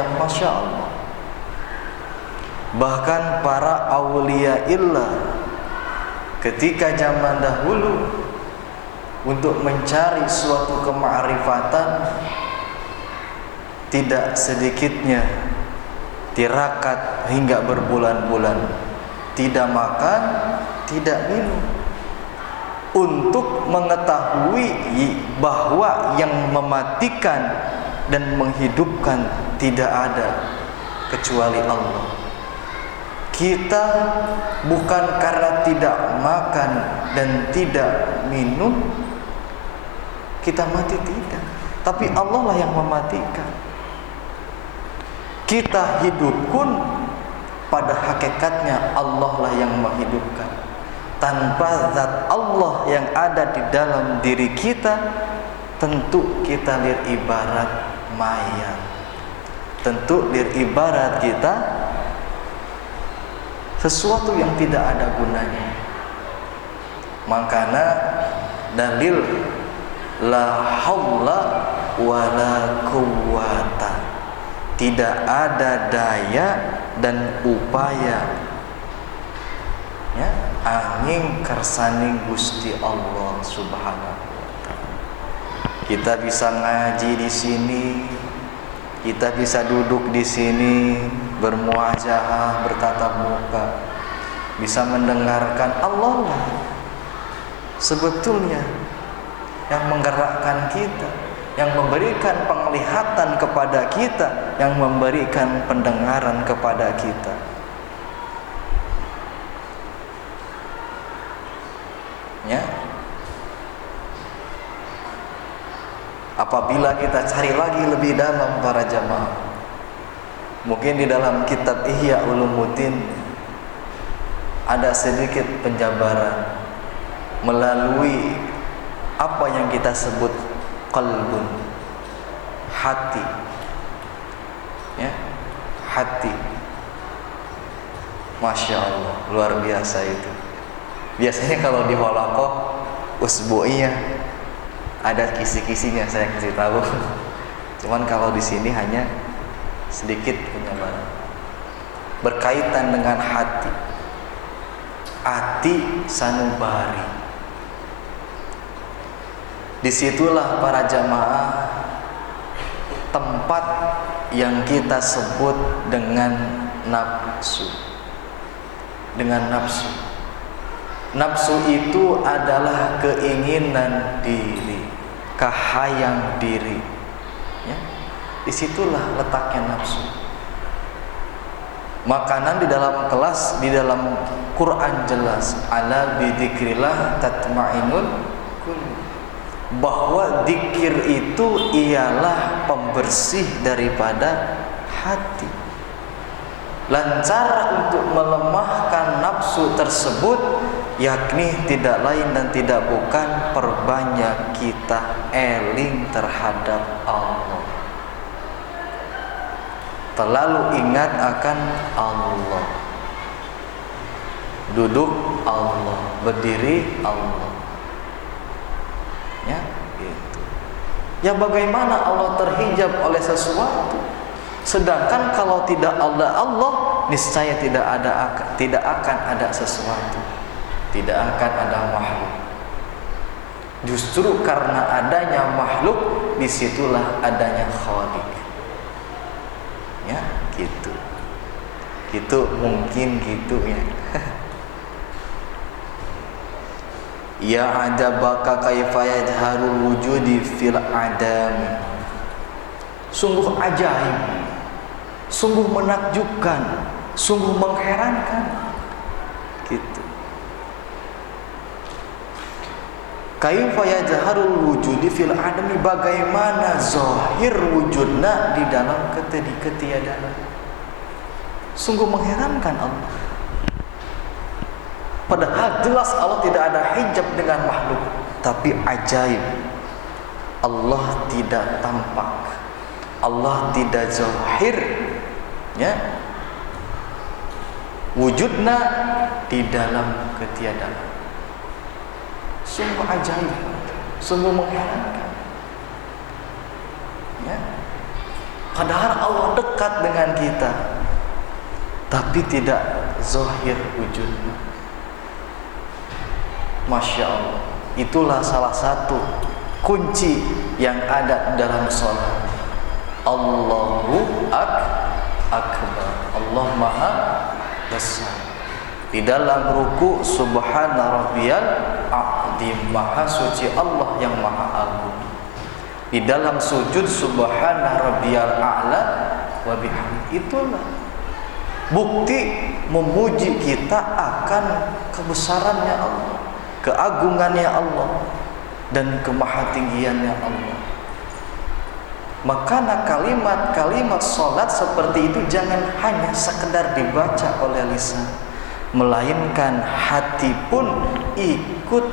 yang Masya Allah. Bahkan para awliya illah ketika zaman dahulu untuk mencari suatu kemakrifatan, tidak sedikitnya tirakat hingga berbulan-bulan, tidak makan, tidak minum, untuk mengetahui bahwa yang mematikan dan menghidupkan tidak ada kecuali Allah. Kita bukan karena tidak makan dan tidak minum kita mati, tidak, tapi Allah lah yang mematikan. Kita hidup pun pada hakikatnya Allah lah yang menghidupkan. Tanpa zat Allah yang ada di dalam diri kita, tentu kita ibarat mayat. Tentu ibarat kita sesuatu yang tidak ada gunanya. Makanya dalil la haula wala quwwata, tidak ada daya dan upaya ya angin kersane Gusti Allah Subhanahu wa taala. Kita bisa ngaji di sini, kita bisa duduk di sini bermuajahah, bertatap muka, bisa mendengarkan. Allah lah sebetulnya yang menggerakkan kita, yang memberikan penglihatan kepada kita, yang memberikan pendengaran kepada kita. Ya. Apabila kita cari lagi lebih dalam para jamaah, mungkin di dalam kitab Ihya Ulumuddin ada sedikit penjabaran melalui apa yang kita sebut qalbun, hati. Ya, hati. Masya Allah, luar biasa itu. Biasanya kalau di halakoh usbu'iyah ada kisi-kisinya, saya kasih tahu. Cuman kalau di sini hanya sedikit penjabaran berkaitan dengan hati. Hati sanubari. Disitulah para jamaah tempat yang kita sebut dengan nafsu. Dengan nafsu. Nafsu itu adalah keinginan diri, kahayang diri. Ya, disitulah letaknya nafsu. Makanan di dalam kelas, di dalam Quran jelas, ala bidzikrillah tatma'innul qulub, bahwa zikir itu ialah pembersih daripada hati. Dan cara untuk melemahkan nafsu tersebut yakni tidak lain dan tidak bukan perbanyak kita eling terhadap Allah. Terlalu ingat akan Allah. Duduk Allah, berdiri Allah. Ya, gitu. Ya bagaimana Allah terhijab oleh sesuatu? Sedangkan kalau tidak ada Allah, niscaya tidak akan ada sesuatu, tidak akan ada makhluk. Justru karena adanya makhluk, disitulah adanya Khalik. Ya, gitu. Gitu mungkin gitu ya. Ya adabaka kaifa yadharul wujudi fil adam. Sungguh ajaib, sungguh menakjubkan, sungguh mengherankan. Gitu. Kaifa yadharul wujudi fil adami, bagaimana zahir wujudnya di dalam ketiadaan. Sungguh mengherankan Allah. Padahal jelas Allah tidak ada hijab dengan makhluk, tapi ajaib. Allah tidak tampak, Allah tidak zahir, ya, wujudnya di dalam ketiadaan. Sungguh ajaib, sungguh mengherankan. Ya. Padahal Allah dekat dengan kita, tapi tidak zahir wujudnya. Masya Allah. Itulah salah satu kunci yang ada dalam sholat. Allahu akbar. Allah maha besar. Di dalam ruku, subhana rabbiyal a'zim, maha suci Allah yang maha agung. Di dalam sujud, subhana rabbiyal a'la wa bihamdi. Itulah bukti memuji kita akan kebesarannya Allah, keagungannya Allah, dan kemahatinggiannya Allah. Maka kalimat-kalimat sholat seperti itu jangan hanya sekedar dibaca oleh lisan, melainkan hati pun ikut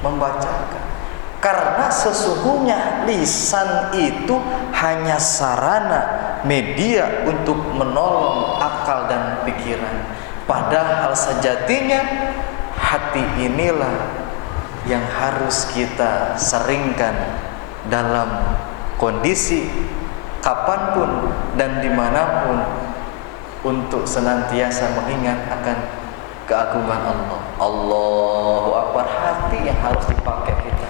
membacakan. Karena sesungguhnya lisan itu hanya sarana, media untuk menolong akal dan pikiran. Padahal sejatinya hati inilah yang harus kita seringkan dalam kondisi kapanpun dan dimanapun, untuk senantiasa mengingat akan keagungan Allah. Allahu Akbar, hati yang harus dipakai kita.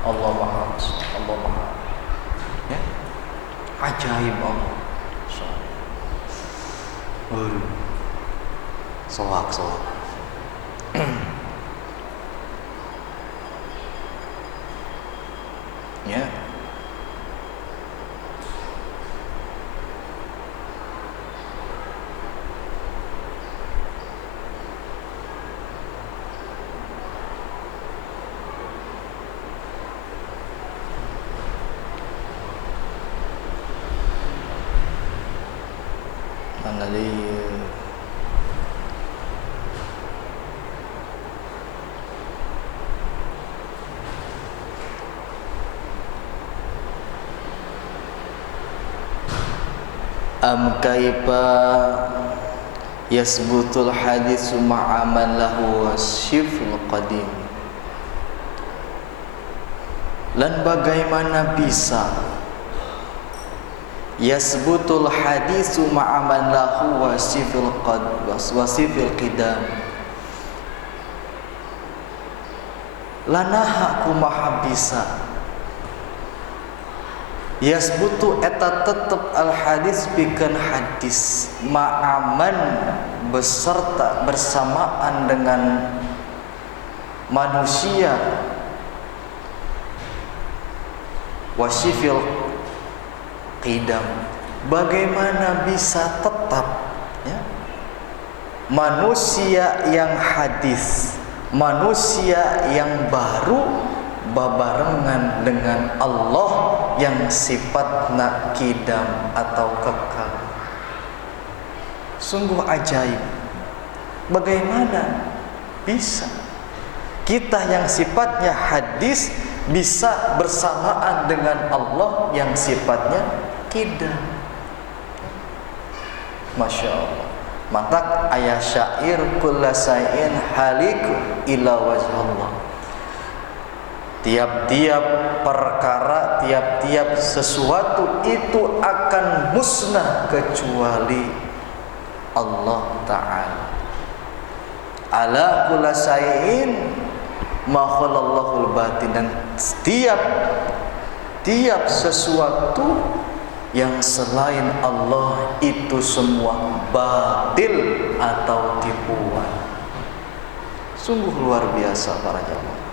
Allah maha besar, Allah maha, ya, ajaib Allah. Soak. Ya. Mana dia? Kaifa yasbutul haditsu ma'aman lahu wasyiful qadim. Dan bagaimana bisa yasbutul haditsu ma'aman lahu wasyiful qidam. Lanaha kumaha bisa yasbutu eta tetep al hadis pikeun hadis ma'aman beserta bersamaan dengan manusia, wasyifil qidam. Bagaimana bisa tetap, ya, manusia yang hadis, manusia yang baru babarengan dengan Allah yang sifatna qidam atau kekal. Sungguh ajaib. Bagaimana bisa kita yang sifatnya hadis bisa bersamaan dengan Allah yang sifatnya qidam. Masya Allah. Maka ayat syair kullasain haliku ila wajhallah. Tiap-tiap perkara, tiap-tiap sesuatu itu akan musnah kecuali Allah Ta'ala. Ala kulla syai'in ma khalallahul batin. Dan tiap sesuatu yang selain Allah itu semua batil atau tipuan. Sungguh luar biasa para jamaah.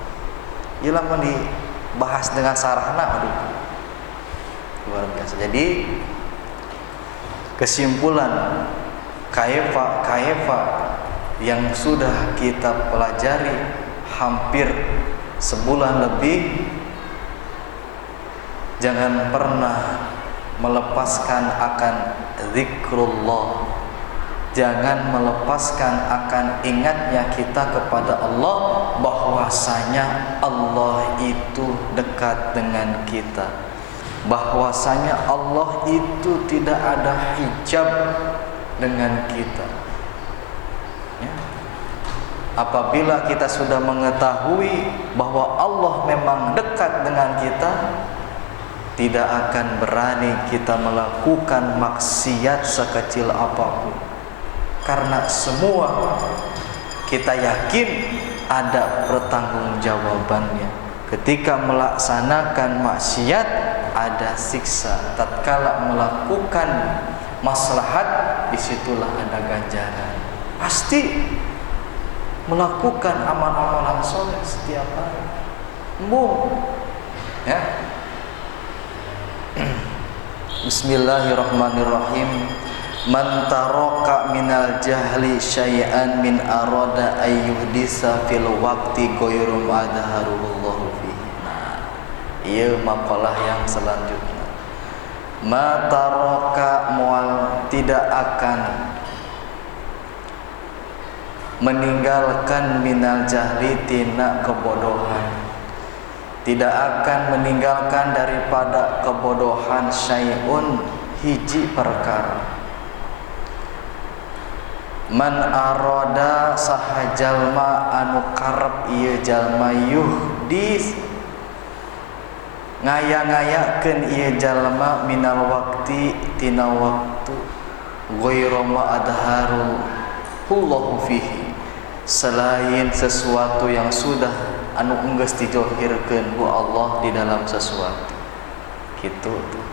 Ilaman dibahas dengan sarahna, aduh, luar biasa. Jadi kesimpulan kaifa yang sudah kita pelajari hampir sebulan lebih, jangan pernah melepaskan akan zikrullah, jangan melepaskan akan ingatnya kita kepada Allah, bahwasanya Allah itu dekat dengan kita, bahwasanya Allah itu tidak ada hijab dengan kita, ya. Apabila kita sudah mengetahui bahwa Allah memang dekat dengan kita, tidak akan berani kita melakukan maksiat sekecil apapun, karena semua kita yakin ada pertanggungjawabannya. Ketika melaksanakan maksiat ada siksa, tatkala melakukan maslahat disitulah ada ganjaran. Pasti melakukan amal-amalan soleh setiap hari, ya. Bismillahirrahmanirrahim. Man taraka minal jahli syai'an min arada ayyuhdisa fil waqti ghairu madhaharullahu fihi. Nah, ieu makalah yang selanjutnya. Ma taraka mual tidak akan meninggalkan minal jahli tina kebodohan, tidak akan meninggalkan daripada kebodohan syai'un hiji perkara. Man aroda sahajalma anu karep ieu jalma yuhdis ngaya-ngayakeun ieu jalma minal wakti tina waktu ghairu ma adharu hullahu fihi, selain sesuatu yang sudah anu enggeus dijohirkeun ku Allah di dalam sesuatu kitu tuh.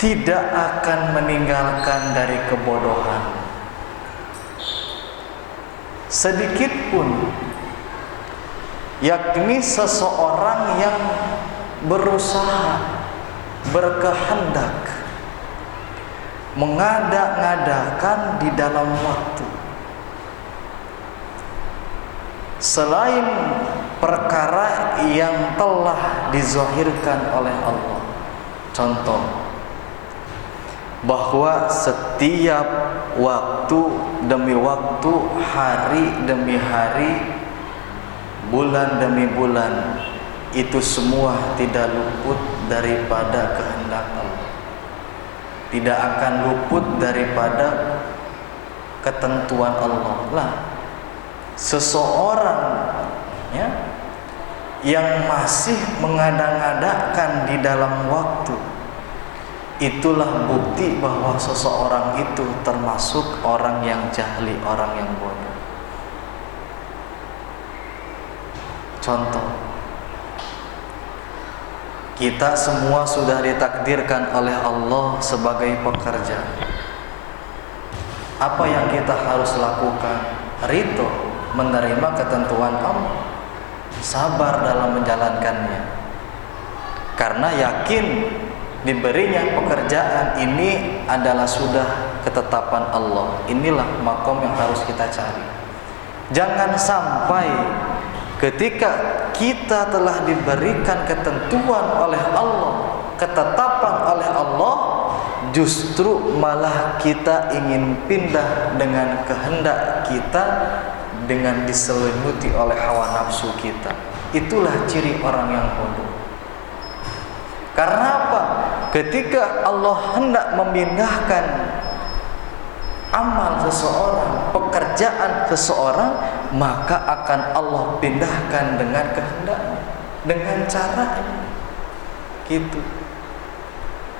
Tidak akan meninggalkan dari kebodohan sedikit pun, yakni seseorang yang berusaha, berkehendak mengada-ngadakan di dalam waktu selain perkara yang telah dizahirkan oleh Allah. Contoh, bahwa setiap waktu demi waktu, hari demi hari, bulan demi bulan, itu semua tidak luput daripada kehendak Allah, tidak akan luput daripada ketentuan Allah lah. Seseorang ya, yang masih mengada-ngadakan di dalam waktu, itulah bukti bahwa seseorang itu termasuk orang yang jahli, orang yang bodoh. Contoh, kita semua sudah ditakdirkan oleh Allah sebagai pekerja. Apa yang kita harus lakukan? Ridho, menerima ketentuan Allah, sabar dalam menjalankannya, karena yakin diberinya pekerjaan ini adalah sudah ketetapan Allah. Inilah makom yang harus kita cari. Jangan sampai ketika kita telah diberikan ketentuan oleh Allah, ketetapan oleh Allah, justru malah kita ingin pindah dengan kehendak kita, dengan diselimuti oleh hawa nafsu kita. Itulah ciri orang yang bodoh. Karena apa? Ketika Allah hendak memindahkan amal seseorang, pekerjaan seseorang, maka akan Allah pindahkan dengan kehendaknya, dengan caranya. Gitu.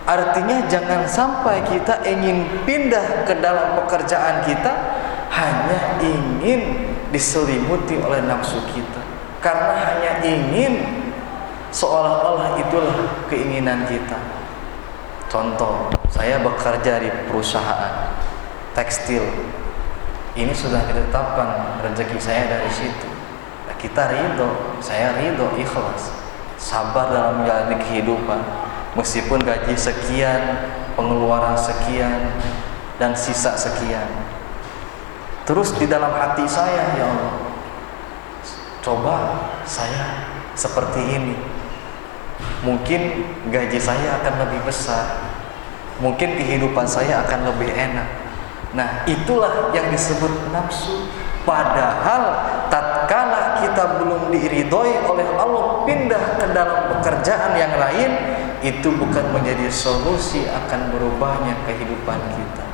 Artinya jangan sampai kita ingin pindah ke dalam pekerjaan kita hanya ingin diselimuti oleh nafsu kita, karena hanya ingin seolah-olah itulah keinginan kita. Contoh, saya bekerja di perusahaan tekstil. Ini sudah ditetapkan rezeki saya dari situ. Kita ridho, saya ridho, ikhlas, sabar dalam menjalani kehidupan. Meskipun gaji sekian, pengeluaran sekian, dan sisa sekian. Terus di dalam hati saya, ya Allah, coba saya seperti ini. Mungkin gaji saya akan lebih besar, mungkin kehidupan saya akan lebih enak. Nah, itulah yang disebut nafsu. Padahal tatkala kita belum diridhoi oleh Allah pindah ke dalam pekerjaan yang lain, itu bukan menjadi solusi akan berubahnya kehidupan kita.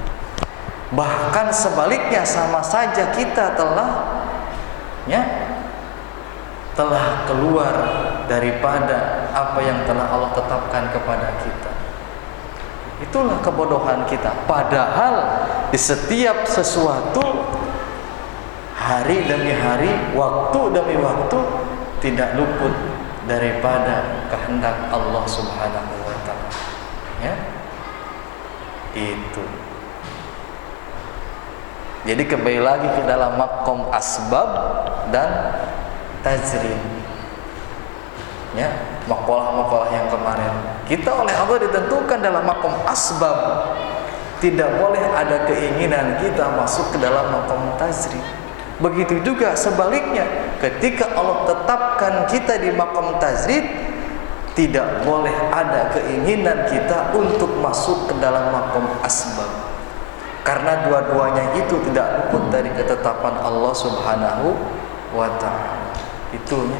Bahkan sebaliknya, sama saja kita telah keluar daripada apa yang telah Allah tetapkan kepada kita. Itulah kebodohan kita. Padahal di setiap sesuatu, hari demi hari, waktu demi waktu, tidak luput daripada kehendak Allah Subhanahu wa ta'ala. Ya, itu. Jadi kembali lagi ke dalam makom asbab dan tajrid. Ya, makalah-makalah yang kemarin. Kita oleh Allah ditentukan dalam makom asbab. Tidak boleh ada keinginan kita masuk ke dalam makom tajrid. Begitu juga sebaliknya, ketika Allah tetapkan kita di makom tajrid, tidak boleh ada keinginan kita untuk masuk ke dalam makom asbab. Karena dua-duanya itu tidak luput dari ketetapan Allah Subhanahu wa ta'ala. Itu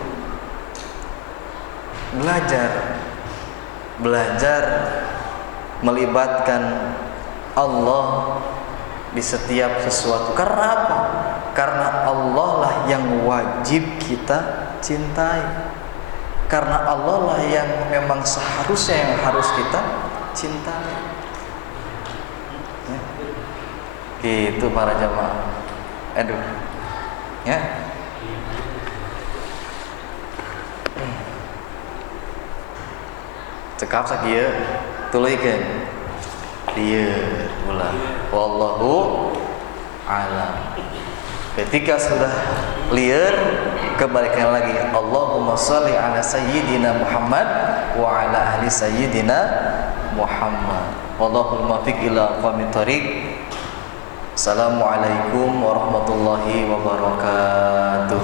belajar melibatkan Allah di setiap sesuatu. Karena apa? Karena Allah lah yang wajib kita cintai. Karena Allah lah yang memang seharusnya yang harus kita cintai. Gitu para jamaah. Aduh. Ya. Cekap sakieu tuluykeun. Ieu ulah. Wallahu a'lam. Ketika sudah liar, kembalikan lagi. Allahumma shalli ala sayyidina Muhammad wa ala ahli sayyidina Muhammad. Wallahul muwaffiq ila aqwamit thoriq. Assalamualaikum warahmatullahi wabarakatuh.